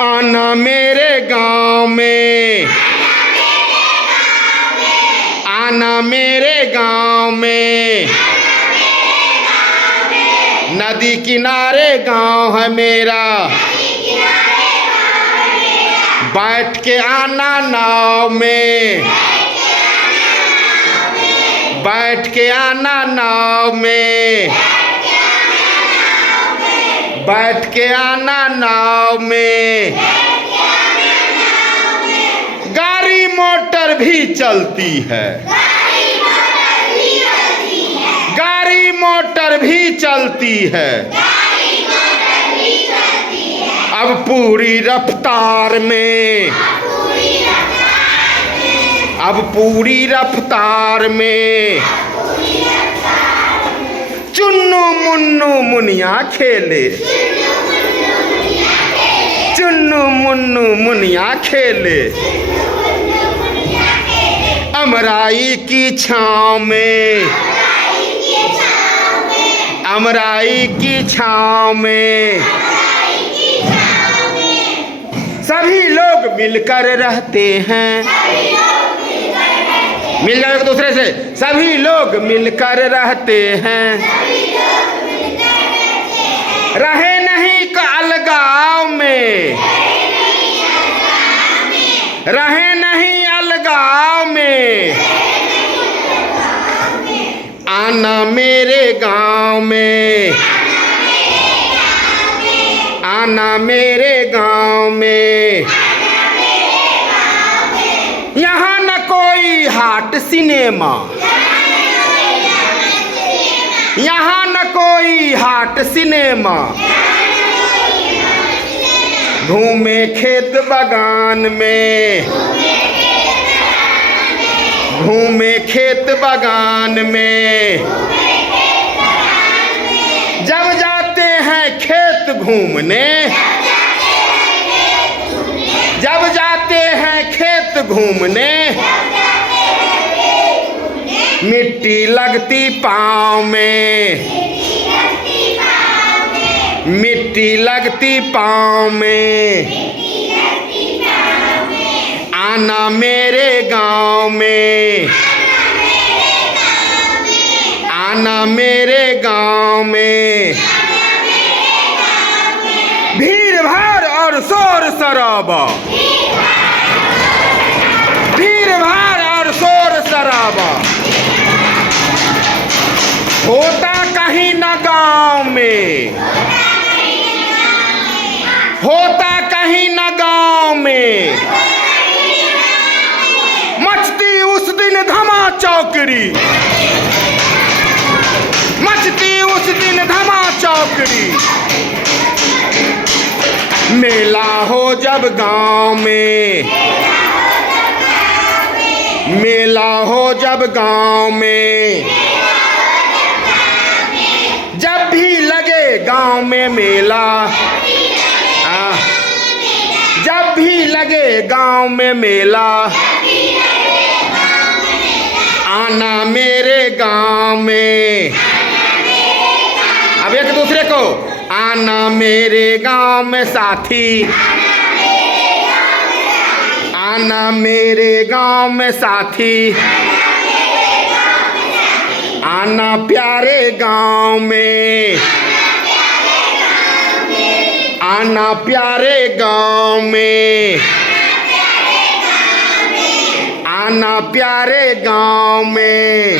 आना मेरे गांव में, आना मेरे गांव में, नदी किनारे गांव है मेरा, बैठ के आना नाव में, बैठ के आना नाव में, बैठ के आना नाव में, गाड़ी मोटर भी चलती है, गाड़ी मोटर भी चलती है, अब पूरी रफ्तार में, अब पूरी रफ्तार में, चुन्नू मुन्नू मुनिया खेले, चुन्नू मुन्नू मुनिया खेले, अमराई की छाँव में, अमराई की छाँव में, सभी लोग मिलकर रहते हैं, मिलकर एक दूसरे से सभी लोग मिलकर रहते हैं, रहे नहीं का अलगाव में, रहे नहीं अलगाव में, आना मेरे गांव में, आना मेरे गांव में, यहाँ न कोई हाट सिनेमा, यहाँ न कोई हाट सिनेमा, घूमे खेत बगान में, घूमे खेत बगान में, जब जाते हैं खेत घूमने, जब जाते हैं खेत घूमने, मिट्टी लगती पाँव में, मिट्टी लगती पाँव में, आना मेरे गांव में, आना मेरे गांव में, भीड़ भाड़ और शोर शराबा, भीड़ भाड़ और शोर शराबा, होता कहीं न गांव में, होता कहीं न गांव में, मचती उस दिन धमा चौकड़ी, मचती उस दिन धमा चौकड़ी, मेला हो जब गांव में, मेला हो जब गांव में, जब भी लगे गांव में मेला, जब भी लगे गांव में मेला, आना मेरे गांव में, अब एक दूसरे को आना मेरे गांव में साथी, आना मेरे गांव में साथी, आना प्यारे गांव में, आना प्यारे गांव में, आना प्यारे गांव में।